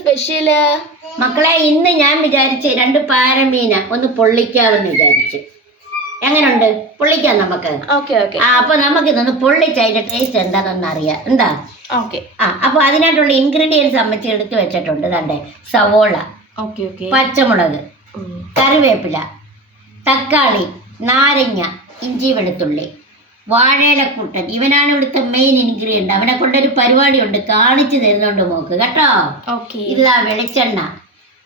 Special മക്കളെ ഇന്ന് ഞാൻ വിചാരിച്ച് രണ്ട് പാരമീന ഒന്ന് പൊള്ളിക്കാമെന്ന് വിചാരിച്ചു. എങ്ങനുണ്ട്? പൊള്ളിക്കാം നമുക്ക്. ഓക്കെ ഓക്കെ ആ അപ്പൊ നമുക്ക് ഇതൊന്ന് പൊള്ളിച്ച് അതിന്റെ ടേസ്റ്റ് എന്താണെന്ന് അറിയാം. എന്താ? ഓക്കെ ആ അപ്പൊ അതിനായിട്ടുള്ള ഇൻഗ്രീഡിയൻസ് അമ്മച്ചി എടുത്ത് വെച്ചിട്ടുണ്ട്. തന്റെ സവോള ഓക്കെ ഓക്കെ പച്ചമുളക് കറിവേപ്പില തക്കാളി നാരങ്ങ ഇഞ്ചി വെളുത്തുള്ളി. വാഴയിലക്കുട്ടൻ ഇവനാണ് ഇവിടുത്തെ മെയിൻ ഇൻഗ്രീഡിയന്റ് അവനെ കൊണ്ടൊരു പരിപാടി ഉണ്ട് കാണിച്ചു തരുന്നുണ്ട് മോക്ക്. കേട്ടോ? ഇല്ല ഇതാ വെളിച്ചെണ്ണ.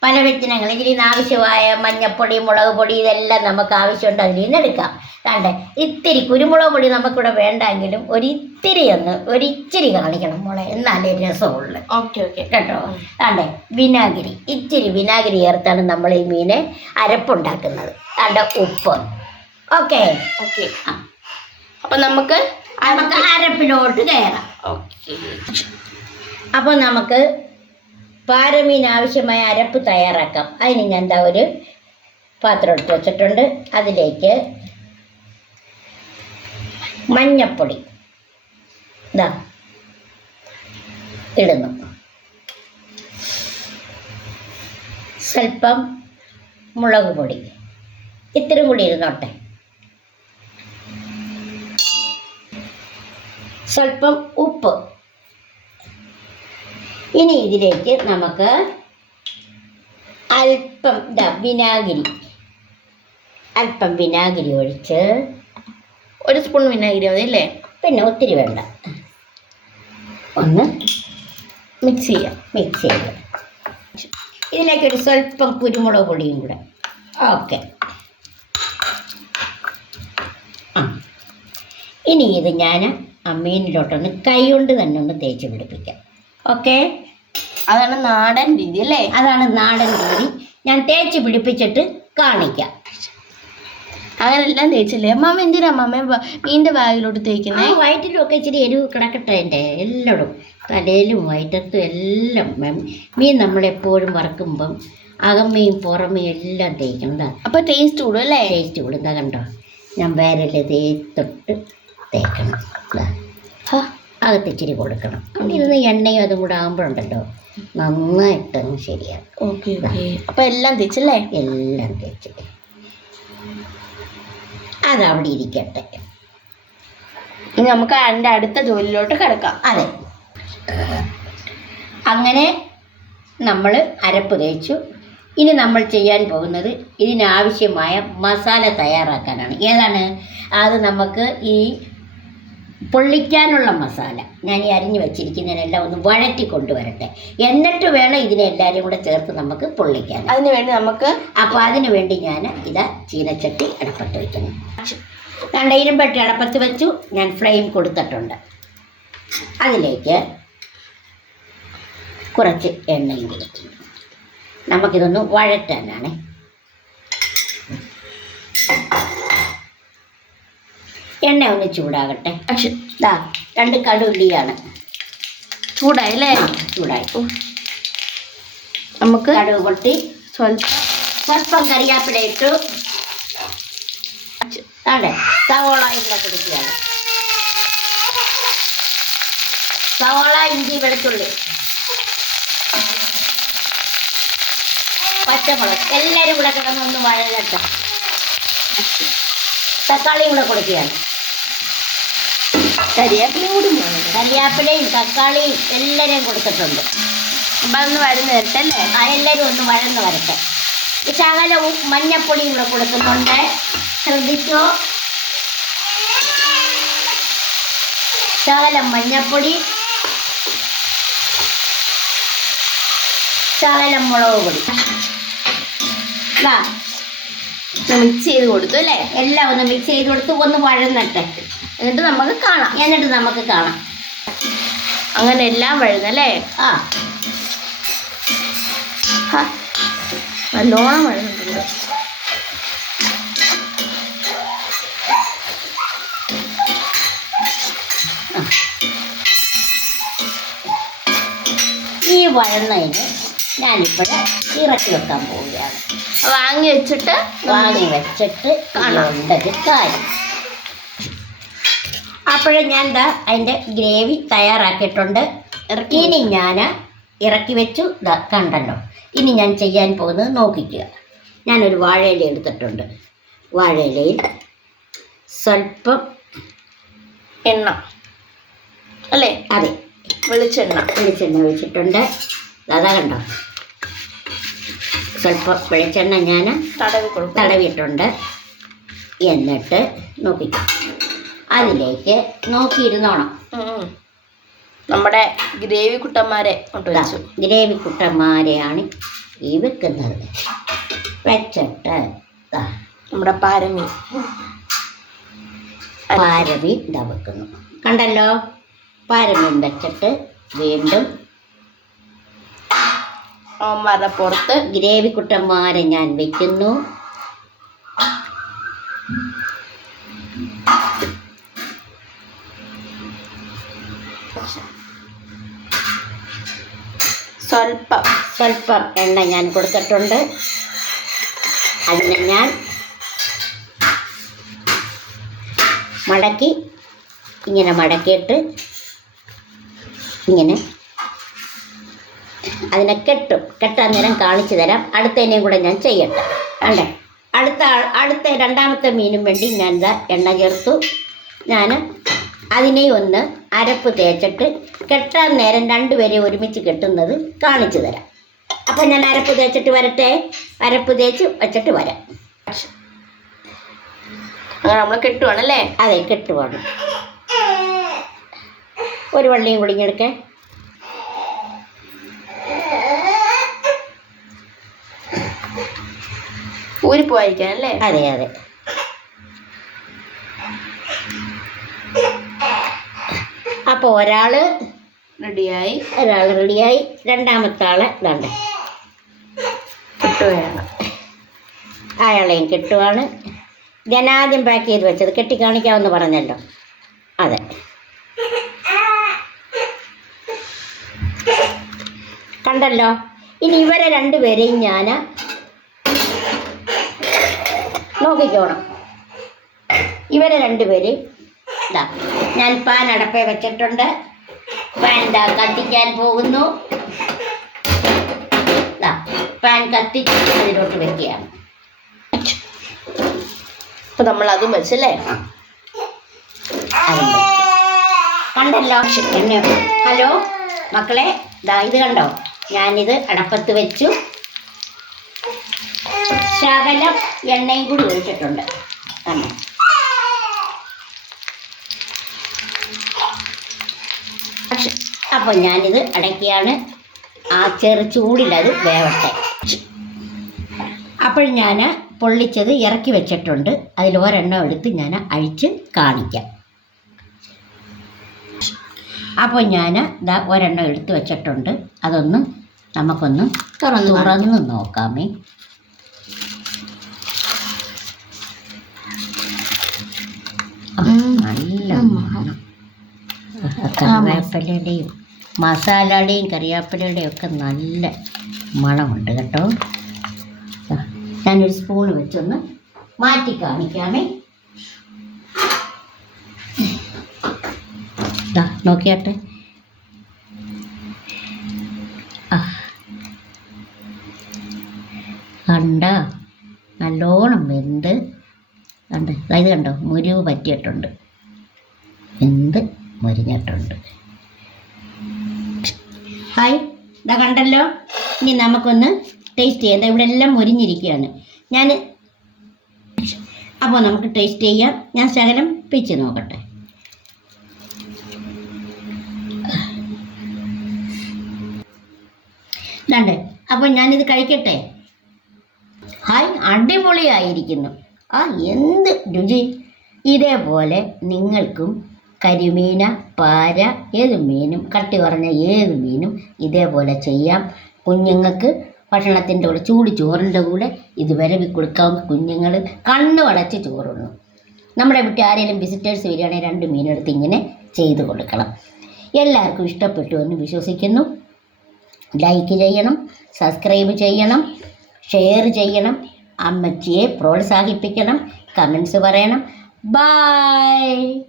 പല വ്യഞ്ജനങ്ങൾ ഇതിൽ നിന്ന് ആവശ്യമായ മഞ്ഞപ്പൊടി മുളക് പൊടി ഇതെല്ലാം നമുക്ക് ആവശ്യമുണ്ട്. അതിൽ നിന്ന് എടുക്കാം. കണ്ടേ? ഇത്തിരി കുരുമുളക് പൊടി നമുക്കിവിടെ വേണ്ടെങ്കിലും ഒരു ഇത്തിരി ഒന്ന് ഒരു ഇച്ചിരി കാണിക്കണം മുള. എന്നാലേ രസമുള്ളു. ഓക്കെ ഓക്കെ കേട്ടോ? കണ്ടേ? വിനാഗിരി. ഇച്ചിരി വിനാഗിരി ചേർത്താണ് നമ്മൾ ഈ മീനെ അരപ്പുണ്ടാക്കുന്നത്. കണ്ടോ? ഉപ്പ്. ഓക്കെ ഓക്കെ അപ്പൊ നമുക്ക് നമുക്ക് അരപ്പിലോട്ട് കയറാം അപ്പൊ അപ്പോൾ നമുക്ക് പാരമീൻ ആവശ്യമായ അരപ്പ് തയ്യാറാക്കാം. അതിന് ഞാൻ എന്താ ഒരു പാത്രം എടുത്ത് വെച്ചിട്ടുണ്ട്. അതിലേക്ക് മഞ്ഞപ്പൊടി. ഇതാ ഇടുന്നു. സ്വല്പം മുളക് പൊടി. ഇത്തിരി കൂടി ഇരുന്നോട്ടെ. സ്വല്പം ഉപ്പ്. ഇനി ഇതിലേക്ക് നമുക്ക് അല്പം വിനാഗിരി. അല്പം വിനാഗിരി ഒഴിച്ച് ഒരു സ്പൂൺ വിനാഗിരി മതി അല്ലേ? പിന്നെ ഒത്തിരി വേണ്ട. ഒന്ന് മിക്സ് ചെയ്യാം. മിക്സ് ചെയ്യാം. ഇതിലേക്ക് ഒരു സ്വല്പം കുരുമുളക് പൊടിയും കൂടെ. ഓക്കെ. ആ. ഇനി ഇത് ഞാൻ ആ കൈകൊണ്ട് കൈ കൊണ്ട് തന്നെ ഒന്ന് തേച്ച് പിടിപ്പിക്കാം. ഓക്കെ? അതാണ് നാടൻ രീതി അല്ലേ? അതാണ് നാടൻ രീതി. ഞാൻ തേച്ച് പിടിപ്പിച്ചിട്ട് കാണിക്കാം. അങ്ങനെല്ലാം തേച്ചില്ലേ? അമ്മാമ എന്തിനാ അമ്മാമ മീന്റെ ബാഗിലോട്ട് തേക്കുന്നേ? ആ വയറ്റിലും ഒക്കെ ഇച്ചിരി എരിവ് കിടക്കട്ടെ എന്റെ. എല്ലായിടും തലയിലും വയറ്റത്തും എല്ലാം മീൻ- നമ്മളെപ്പോഴും വറക്കുമ്പം അകമ്മയും പുറമയും എല്ലാം തേക്കണം. അപ്പോൾ ടേസ്റ്റ് കൂടും അല്ലേ? ടേസ്റ്റ് കൊടുക്കുക കണ്ടോ? ഞാൻ വേരൽ തേത്തൊട്ട് തേക്കണം അകത്തിച്ചിരി കൊടുക്കണം. ഇരുന്ന് എണ്ണയും അതും കൂടെ ആകുമ്പോഴുണ്ടല്ലോ നന്നായിട്ട് ശരിയാകും ഓക്കെ ഓക്കെ. അപ്പൊ എല്ലാം തേച്ചല്ലേ? എല്ലാം തേച്ചിട്ട്. അതവിടെ ഇരിക്കട്ടെ. ഇനി നമുക്ക് എന്റെ അടുത്ത ജോലിയിലോട്ട് കിടക്കാം. അതെ. അങ്ങനെ നമ്മൾ അരപ്പ് തേച്ചു. ഇനി നമ്മൾ ചെയ്യാൻ പോകുന്നത് ഇതിനാവശ്യമായ മസാല തയ്യാറാക്കാനാണ്. ഏതാണ്? അത് നമുക്ക് ഈ പൊള്ളിക്കാനുള്ള മസാല. ഞാൻ ഈ അരിഞ്ഞു വെച്ചിരിക്കുന്നതിനെല്ലാം ഒന്ന് വഴറ്റി കൊണ്ടുവരട്ടെ. എന്നിട്ട് വേണം ഇതിനെ ഇതിനെല്ലാവരും കൂടെ ചേർത്ത് നമുക്ക് പൊള്ളിക്കാൻ. അതിന് വേണ്ടി നമുക്ക് അപ്പോൾ അതിന് വേണ്ടി ഞാൻ ഇതാ ചീനച്ചട്ടി അടപ്പത്ത് വയ്ക്കുന്നു രണ്ട് ഇരുമ്പട്ടി അടപ്പത്ത് വെച്ചു. ഞാൻ ഫ്ലെയിം കൊടുത്തിട്ടുണ്ട്. അതിലേക്ക് കുറച്ച് എണ്ണയും കൊടുക്കുന്നു നമുക്കിതൊന്ന് വഴറ്റാനാണ്. എണ്ണ ഒന്ന് ചൂടാകട്ടെ. പക്ഷെ ഇതാ രണ്ട് കടുകുള്ളിയാണ് ചൂടായി അല്ലേ ചൂടായി. നമുക്ക് കടുക് പൊട്ടി സ്വല്പം സ്വല്പം കറിയാപ്പില ഇട്ടു. അതെ സവോള ഇവിടെ കൊടുക്കുകയാണ്. സവോള ഇഞ്ചി വെളുത്തുള്ളി. പച്ചമുളക്. എല്ലാവരും കൂടെ കിടന്നൊന്ന് വഴങ്ങട്ടെ. തക്കാളിയും കൂടെ കൊടുക്കുകയാണ്. കരിയാപ്പിലും കൂടി കരിയാപ്പിലയും തക്കാളിയും എല്ലാവരെയും കൊടുത്തിട്ടുണ്ട്. വന്ന് അതൊന്ന് വരുന്ന വരട്ടെ അല്ലേ? ആ എല്ലാവരും ഒന്ന് വഴന്ന് വരട്ടെ. ഈ ശകല ഉപ്പ് മഞ്ഞപ്പൊടിയും കൂടെ കൊടുക്കുന്നുണ്ട്. ശ്രദ്ധിച്ചോ? ശകലം മഞ്ഞപ്പൊടി. ശകലം മുളക് പൊടി. മിക്സ് ചെയ്ത് കൊടുത്തു അല്ലേ? എല്ലാം ഒന്ന് മിക്സ് ചെയ്ത് കൊടുത്ത് ഒന്ന് വഴന്നട്ടെ. എന്നിട്ട് നമുക്ക് കാണാം. എന്നിട്ട് നമുക്ക് കാണാം. അങ്ങനെ എല്ലാം വഴുന്നല്ലേ ആ. നല്ലോണം വഴുന്നുണ്ട് ഈ വഴന്നതിന് ഞാനിപ്പോൾ ഇറക്കി വെക്കാൻ പോവുകയാണ്. വാങ്ങി വെച്ചിട്ട് വാങ്ങി വെച്ചിട്ട് കാണാം. കാര്യം. അപ്പോഴും ഞാൻ ദാ അതിന്റെ ഗ്രേവി തയ്യാറാക്കിയിട്ടുണ്ട്. ഇനി ഞാൻ ഇറക്കി വെച്ചു. ദാ കണ്ടല്ലോ. ഇനി ഞാൻ ചെയ്യാൻ പോകുന്നത് നോക്കിക്കുക. ഞാനൊരു വാഴയില എടുത്തിട്ടുണ്ട്. വാഴയിലയിൽ സ്വല്പം എണ്ണ. അല്ലേ? അതെ. വെളിച്ചെണ്ണ. വെളിച്ചെണ്ണ ഒഴിച്ചിട്ടുണ്ട്. അതാ കണ്ടോ? സ്വല്പം വെളിച്ചെണ്ണ ഞാൻ തടവി തടവിയിട്ടുണ്ട്. എന്നിട്ട് നോക്കിക്കോ. അതിലേക്ക് നോക്കിയിരുന്നോണം. നമ്മുടെ ഗ്രേവി കുട്ടന്മാരെ ഗ്രേവി കുട്ടന്മാരെയാണ് ഈ വെക്കുന്നത്. വെച്ചിട്ട് നമ്മുടെ പാരമി. പാരമീൻ ഇതാ വെക്കുന്നു. കണ്ടല്ലോ? പാരമീൻ വെച്ചിട്ട് വീണ്ടും അവന്മാരുടെ പുറത്ത് ഗ്രേവി കുട്ടന്മാരെ ഞാൻ വെക്കുന്നു. സ്വല്പം സ്വല്പം എണ്ണ ഞാൻ കൊടുത്തിട്ടുണ്ട്. അതിനെ ഞാൻ മടക്കി ഇങ്ങനെ മടക്കിയിട്ട് ഇങ്ങനെ അതിനെ കെട്ടും. കെട്ടാൻ നേരം കാണിച്ചു തരാം. അടുത്തതിനെയും കൂടെ ഞാൻ ചെയ്യട്ടെ. അല്ലേ അടുത്ത അടുത്ത രണ്ടാമത്തെ മീനും വേണ്ടി ഞാൻ എണ്ണ ചേർത്തു. ഞാൻ അതിനെ ഒന്ന് അരപ്പ് തേച്ചിട്ട് കെട്ടാൻ നേരം രണ്ടുപേരെ ഒരുമിച്ച് കെട്ടുന്നത് കാണിച്ചു തരാം. അപ്പം ഞാൻ അരപ്പ് തേച്ചിട്ട് വരട്ടെ? അരപ്പ് തേച്ച് വെച്ചിട്ട് വരാം. അങ്ങനെ നമ്മൾ കെട്ടുവാണല്ലേ? അതെ കെട്ടുവാണ്. ഒരു വള്ളിയും കുളിഞ്ഞെടുക്കേ ഊരിപ്പോയിരിക്കാൻ അല്ലേ അതെ അതെ. അപ്പോൾ ഒരാൾ റെഡിയായി. ഒരാൾ റെഡിയായി. രണ്ടാമത്തെ ആളെ ഇതാണ്ട്. കിട്ടുകയാണ്. അയാളെയും കിട്ടുവാണ്. ആദ്യം പാക്ക് ചെയ്ത് വെച്ചത്. കെട്ടി കാണിക്കാമെന്ന് പറഞ്ഞല്ലോ. അതെ. കണ്ടല്ലോ? ഇനി ഇവരെ രണ്ടുപേരെയും ഞാൻ നോക്കിക്കോണം. ഇവരെ രണ്ടുപേരെയും ഇതാ. ഞാൻ പാൻ അടപ്പേ വെച്ചിട്ടുണ്ട്. പാൻ കത്തിക്കാൻ പോകുന്നു. പാൻ കത്തിച്ച് അതിലോട്ട് വെക്കുകയാണ്. അപ്പൊ നമ്മൾ അതും വെച്ചല്ലേ. കണ്ടല്ലോ? ഹലോ? മക്കളെ ദാ ഇത് കണ്ടോ? ഞാനിത് അടപ്പത്ത് വെച്ചു. ശകലം എണ്ണയും കൂടി ഒഴിച്ചിട്ടുണ്ട്. കണ്ടോ? അപ്പോൾ ഞാനിത് അടക്കിയാണ്. ആ ചെറു ചൂടിലത് വേവട്ടെ. അപ്പോൾ ഞാൻ പൊള്ളിച്ചത് ഇറക്കി വെച്ചിട്ടുണ്ട്. അതിൽ ഒരെണ്ണം എടുത്ത് ഞാൻ അഴിച്ച് കാണിക്കാം. അപ്പോൾ ഞാൻ ഇതാ ഒരെണ്ണം എടുത്ത് വെച്ചിട്ടുണ്ട്. അതൊന്ന് നമുക്കൊന്ന് തുറന്ന് തുറന്ന് നോക്കാമേ. നല്ല കറിവേപ്പിലയുടെയും മസാലയുടെയും കറിവേപ്പിലയുടെയും ഒക്കെ നല്ല മണമുണ്ട് കേട്ടോ. ഞാനൊരു സ്പൂൺ വെച്ചൊന്ന് മാറ്റി കാണിക്കാമേ. നോക്കിയാട്ടെ. കണ്ട? നല്ലോണം വെന്ത്. കണ്ട്? അതായത് കണ്ടോ? മുരിവ് പറ്റിയിട്ടുണ്ട്. എന്ത് മുരിഞ്ഞിട്ടുണ്ട്. ഹായ് ഇതാ കണ്ടല്ലോ? ഇനി നമുക്കൊന്ന് ടേസ്റ്റ് ചെയ്യാം. ഇവിടെ എല്ലാം മുരിഞ്ഞിരിക്കുകയാണ്. ഞാൻ അപ്പോൾ നമുക്ക് ടേസ്റ്റ് ചെയ്യാം. ഞാൻ ശകലം പിച്ച് നോക്കട്ടെ. ഇതാണ്ട്. അപ്പോൾ ഞാനിത് കഴിക്കട്ടെ? ഹായ് അടിപൊളിയായിരിക്കുന്നു. ആ എന്ത് രുചി. ഇതേപോലെ നിങ്ങൾക്കും കരിമീന പാര ഏത് മീനും കട്ടി കുറഞ്ഞ ഏത് മീനും ഇതേപോലെ ചെയ്യാം. കുഞ്ഞുങ്ങൾക്ക് ഭക്ഷണത്തിന്റെ കൂടെ ചൂട് ചോറിന്റെ കൂടെ ഇത് വിരവി കൊടുക്കാൻ കുഞ്ഞുങ്ങൾ കണ്ണു വളച്ച് ചോറുള്ളു നമ്മുടെ വീട്ടിൽ ആരെങ്കിലും വിസിറ്റേഴ്സ് വരികയാണെങ്കിൽ രണ്ട് മീനെടുത്ത് ഇങ്ങനെ ചെയ്ത് കൊടുക്കണം. എല്ലാവർക്കും ഇഷ്ടപ്പെട്ടു എന്ന് വിശ്വസിക്കുന്നു. ലൈക്ക് ചെയ്യണം സബ്സ്ക്രൈബ് ചെയ്യണം ഷെയർ ചെയ്യണം അമ്മച്ചിയെ പ്രോത്സാഹിപ്പിക്കണം കമൻസ് പറയണം. ബായ്